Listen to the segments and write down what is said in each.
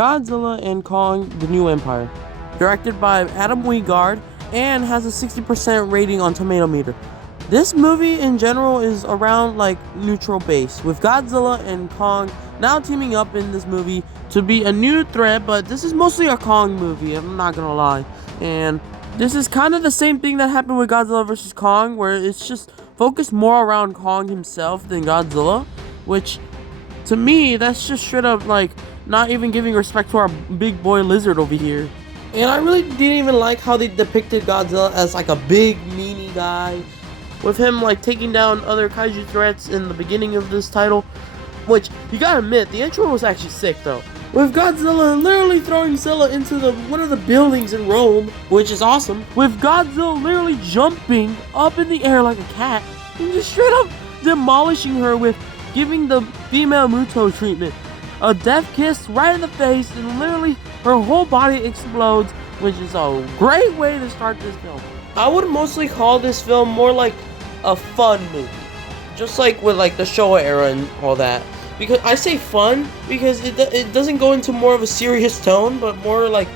Godzilla and Kong: The New Empire, directed by Adam Wingard, and has a 60% rating on Tomato Meter. This movie in general is around like neutral base, with Godzilla and Kong now teaming up in this movie to be a new threat, but this is mostly a Kong movie, I'm not gonna lie. And this is kind of the same thing that happened with Godzilla vs. Kong, where it's just focused more around Kong himself than Godzilla, which to me, that's just straight up like not even giving respect to our big boy lizard over here. And I really didn't even like how they depicted Godzilla as like a big meanie guy, with him like taking down other kaiju threats in the beginning of this title, which you gotta admit, the intro was actually sick though, with Godzilla literally throwing Zilla into one of the buildings in Rome, which is awesome, with Godzilla literally jumping up in the air like a cat and just straight up demolishing her with giving the female Muto treatment, a death kiss right in the face, and literally her whole body explodes, which is a great way to start this film. I would mostly call this film more like a fun movie, just like with like the Showa era and all that. Because I say fun because it doesn't go into more of a serious tone, but more like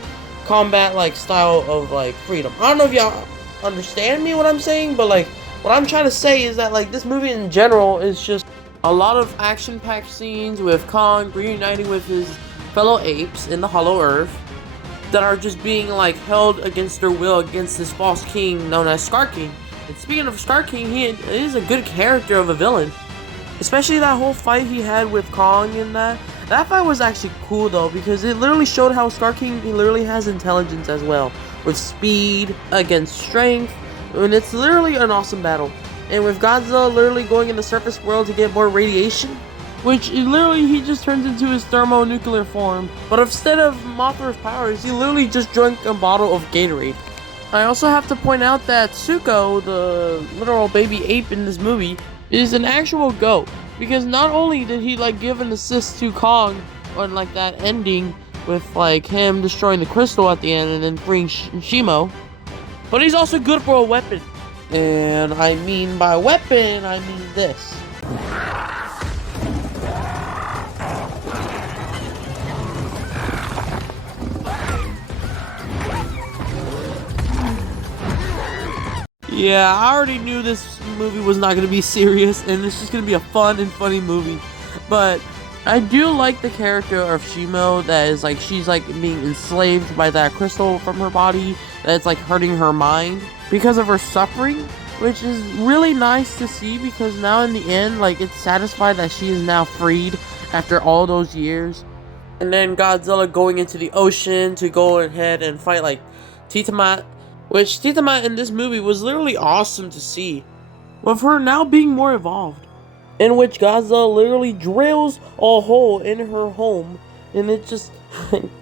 combat like style of like freedom. I don't know if y'all understand me what I'm saying, but like what I'm trying to say is that like this movie in general is just a lot of action-packed scenes with Kong reuniting with his fellow apes in the Hollow Earth that are just being like held against their will against this false king known as Skar King. And speaking of Skar King, he is a good character of a villain. Especially that whole fight he had with Kong in that. That fight was actually cool though, because it literally showed how Skar King, he literally has intelligence as well. With speed against strength. And it's literally an awesome battle. And with Godzilla literally going in the surface world to get more radiation, which literally he just turns into his thermonuclear form. But instead of Mothra's powers, he literally just drank a bottle of Gatorade. I also have to point out that Zuko, the literal baby ape in this movie, is an actual goat. Because not only did he like give an assist to Kong on like that ending with like him destroying the crystal at the end and then freeing Shimo, but he's also good for a weapon. And I mean by weapon, I mean this. Yeah, I already knew this movie was not going to be serious, and it's just going to be a fun and funny movie. But I do like the character of Shimo, that is like, she's like being enslaved by that crystal from her body, that's like hurting her mind because of her suffering, which is really nice to see, because now in the end, like, it's satisfied that she is now freed after all those years. And then Godzilla going into the ocean to go ahead and fight like Tiamat, which Tiamat in this movie was literally awesome to see, with her now being more evolved, in which Godzilla literally drills a hole in her home, and it just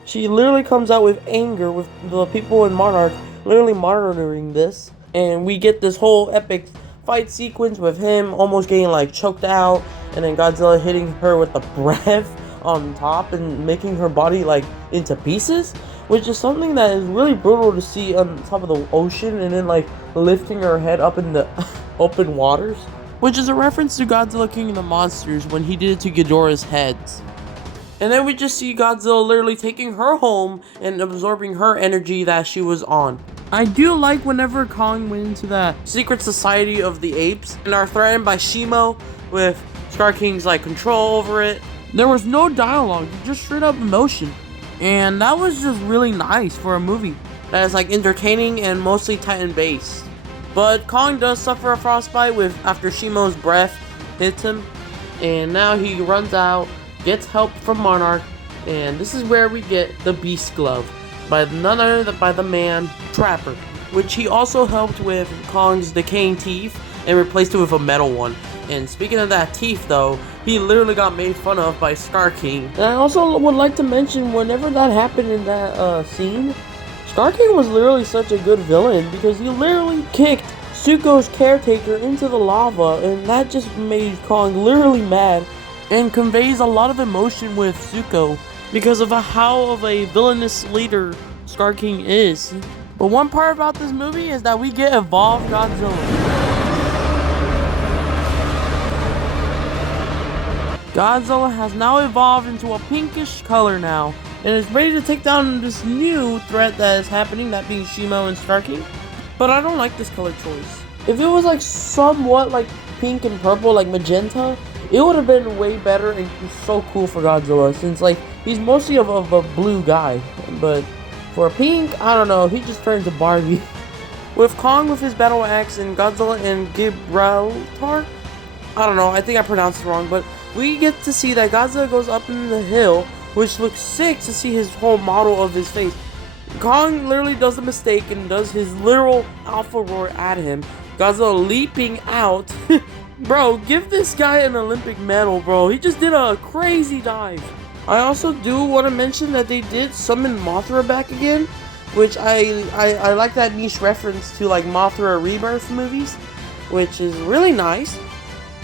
she literally comes out with anger with the people in Monarch literally monitoring this, and we get this whole epic fight sequence with him almost getting like choked out, and then Godzilla hitting her with the breath on top and making her body like into pieces, which is something that is really brutal to see on top of the ocean, and then like lifting her head up in the open waters, which is a reference to Godzilla King of the Monsters when he did it to Ghidorah's heads. And then we just see Godzilla literally taking her home and absorbing her energy that she was on. I do like whenever Kong went into that secret society of the apes and are threatened by Shimo with Skar King's like control over it. There was no dialogue, just straight up emotion. And that was just really nice for a movie that is like entertaining and mostly Titan based. But Kong does suffer a frostbite after Shimo's breath hits him, and now he runs out, gets help from Monarch, and this is where we get the Beast Glove by none other than by the man Trapper, which he also helped with Kong's decaying teeth and replaced it with a metal one. And speaking of that teeth though, he literally got made fun of by Skar King. And I also would like to mention, whenever that happened in that scene, Skar King was literally such a good villain, because he literally kicked Zuko's caretaker into the lava, and that just made Kong literally mad, and conveys a lot of emotion with Zuko because of how of a villainous leader Skar King is. But one part about this movie is that we get evolved Godzilla. Godzilla has now evolved into a pinkish color now, and is ready to take down this new threat that is happening, that being Shimo and Skar King. But I don't like this color choice. If it was like somewhat like pink and purple, like magenta, it would have been way better and so cool for Godzilla, since like he's mostly of a blue guy. But for a pink, I don't know, he just turned to Barbie. With Kong with his battle axe and Godzilla and Gibraltar, I don't know, I think I pronounced it wrong, but we get to see that Godzilla goes up in the hill, which looks sick to see his whole model of his face. Kong literally does a mistake and does his literal alpha roar at him. Godzilla leaping out. Bro, give this guy an Olympic medal, bro. He just did a crazy dive. I also do want to mention that they did summon Mothra back again, which I like that niche reference to like Mothra Rebirth movies, which is really nice.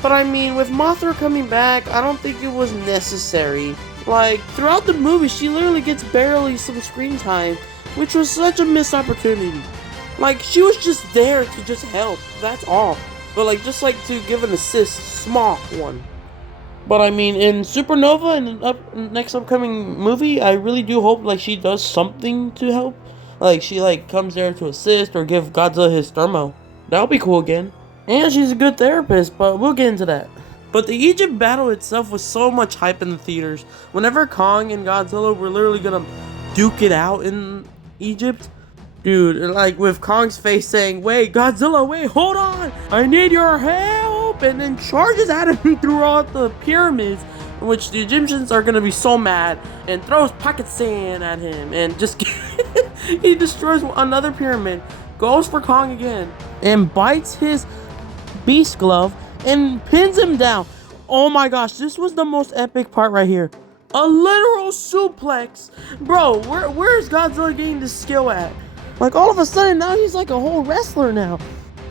But I mean, with Mothra coming back, I don't think it was necessary. Like, throughout the movie, she literally gets barely some screen time, which was such a missed opportunity. Like, she was just there to just help, that's all. But like, just like to give an assist, small one. But I mean, in Supernova, in the next upcoming movie, I really do hope like she does something to help. Like, she like comes there to assist or give Godzilla his thermo. That would be cool again. And she's a good therapist, but we'll get into that. But the Egypt battle itself was so much hype in the theaters. Whenever Kong and Godzilla were literally gonna duke it out in Egypt, dude, like with Kong's face saying, "Wait, Godzilla, wait, hold on, I need your help," and then charges at him throughout the pyramids, which the Egyptians are gonna be so mad, and throws pocket sand at him, and just he destroys another pyramid, goes for Kong again, and bites his beast glove and pins him down. Oh my gosh, this was the most epic part right here. A literal suplex. Bro, where's Godzilla getting this skill at? Like, all of a sudden now he's like a whole wrestler now.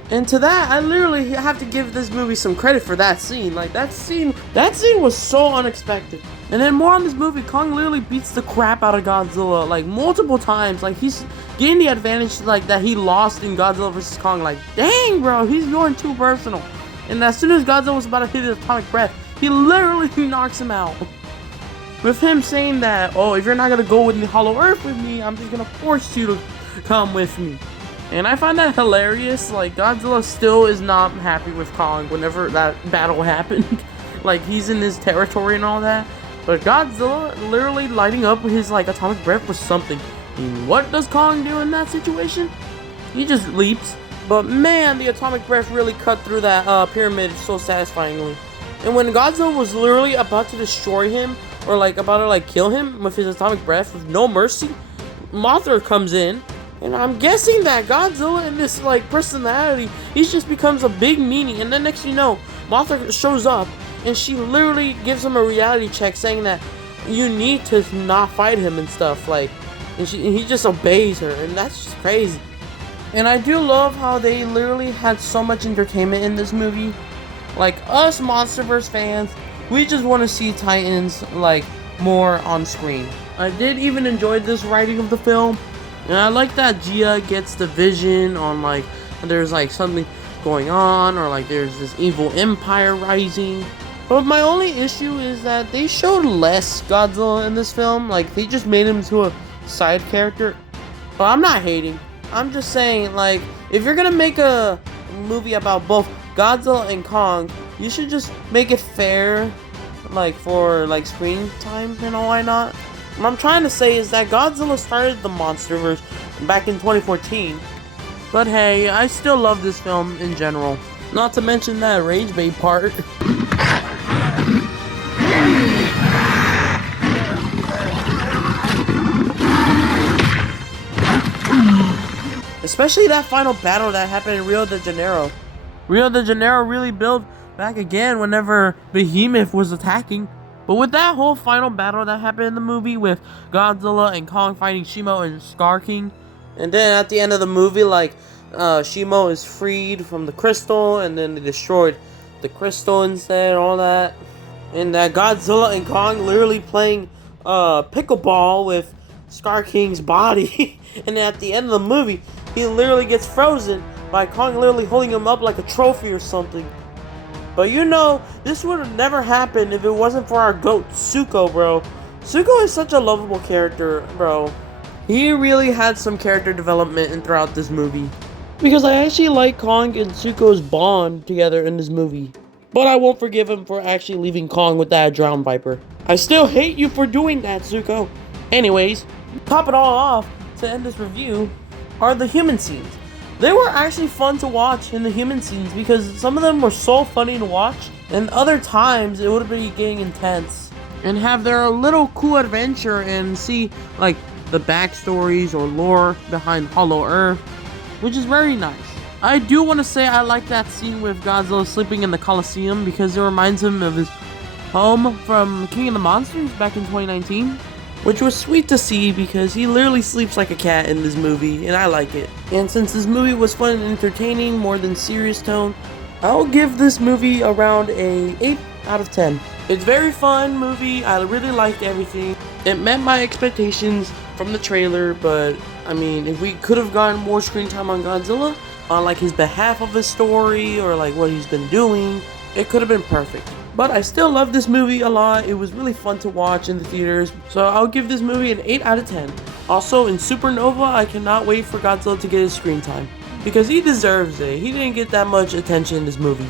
And to that, I literally have to give this movie some credit for that scene. Like, that scene was so unexpected. And then more on this movie, Kong literally beats the crap out of Godzilla like multiple times. Like, he's getting the advantage like that he lost in Godzilla vs. Kong. Like, dang, bro, he's going too personal. And as soon as Godzilla was about to hit his atomic breath, he literally knocks him out. With him saying that, "Oh, if you're not gonna go with the Hollow Earth with me, I'm just gonna force you to come with me." And I find that hilarious. Like, Godzilla still is not happy with Kong whenever that battle happened. Like, he's in his territory and all that. But Godzilla literally lighting up with his like atomic breath was something. And what does Kong do in that situation? He just leaps. But man, the atomic breath really cut through that pyramid so satisfyingly. And when Godzilla was literally about to destroy him, or like about to like kill him with his atomic breath with no mercy, Mothra comes in. And I'm guessing that Godzilla in this like personality, he just becomes a big meanie. And then next you know, Mothra shows up and she literally gives him a reality check saying that you need to not fight him and stuff. Like, and he just obeys her, and that's just crazy. And I do love how they literally had so much entertainment in this movie. Like, us Monsterverse fans, we just want to see Titans like more on screen. I did even enjoy this writing of the film. And I like that Gia gets the vision on like there's like something going on, or like there's this evil empire rising. But my only issue is that they showed less Godzilla in this film. Like, they just made him to a side character. But I'm not hating. I'm just saying, like, if you're gonna make a movie about both Godzilla and Kong, you should just make it fair, like, for like screen time and all. Why not? What I'm trying to say is that Godzilla started the Monsterverse back in 2014. But hey, I still love this film in general. Not to mention that rage bait part. Especially that final battle that happened in Rio de Genero. Rio de Genero really built back again whenever Behemoth was attacking. But with that whole final battle that happened in the movie with Godzilla and Kong fighting Shimo and Skar King, and then at the end of the movie, like, Shimo is freed from the crystal, and then they destroyed the crystal instead, all that. And that Godzilla and Kong literally playing pickleball with Skar King's body. And then at the end of the movie, he literally gets frozen by Kong literally holding him up like a trophy or something. But you know, this would have never happened if it wasn't for our goat, Zuko, bro. Zuko is such a lovable character, bro. He really had some character development throughout this movie. Because I actually like Kong and Zuko's bond together in this movie. But I won't forgive him for actually leaving Kong with that drowned viper. I still hate you for doing that, Zuko. Anyways, top it all off to end this review are the human scenes. They were actually fun to watch in the human scenes because some of them were so funny to watch, and other times it would be getting intense. And have their little cool adventure and see like the backstories or lore behind Hollow Earth, which is very nice. I do want to say I like that scene with Godzilla sleeping in the Coliseum because it reminds him of his home from King of the Monsters back in 2019, which was sweet to see because he literally sleeps like a cat in this movie and I like it. And since this movie was fun and entertaining more than serious tone, I'll give this movie around a 8 out of 10. It's a very fun movie. I really liked everything. It met my expectations from the trailer, but I mean, if we could have gotten more screen time on Godzilla, on like his behalf of his story or like what he's been doing, it could have been perfect. But I still love this movie a lot. It was really fun to watch in the theaters, so I'll give this movie an 8 out of 10. Also, in Supernova, I cannot wait for Godzilla to get his screen time because he deserves it. He didn't get that much attention in this movie.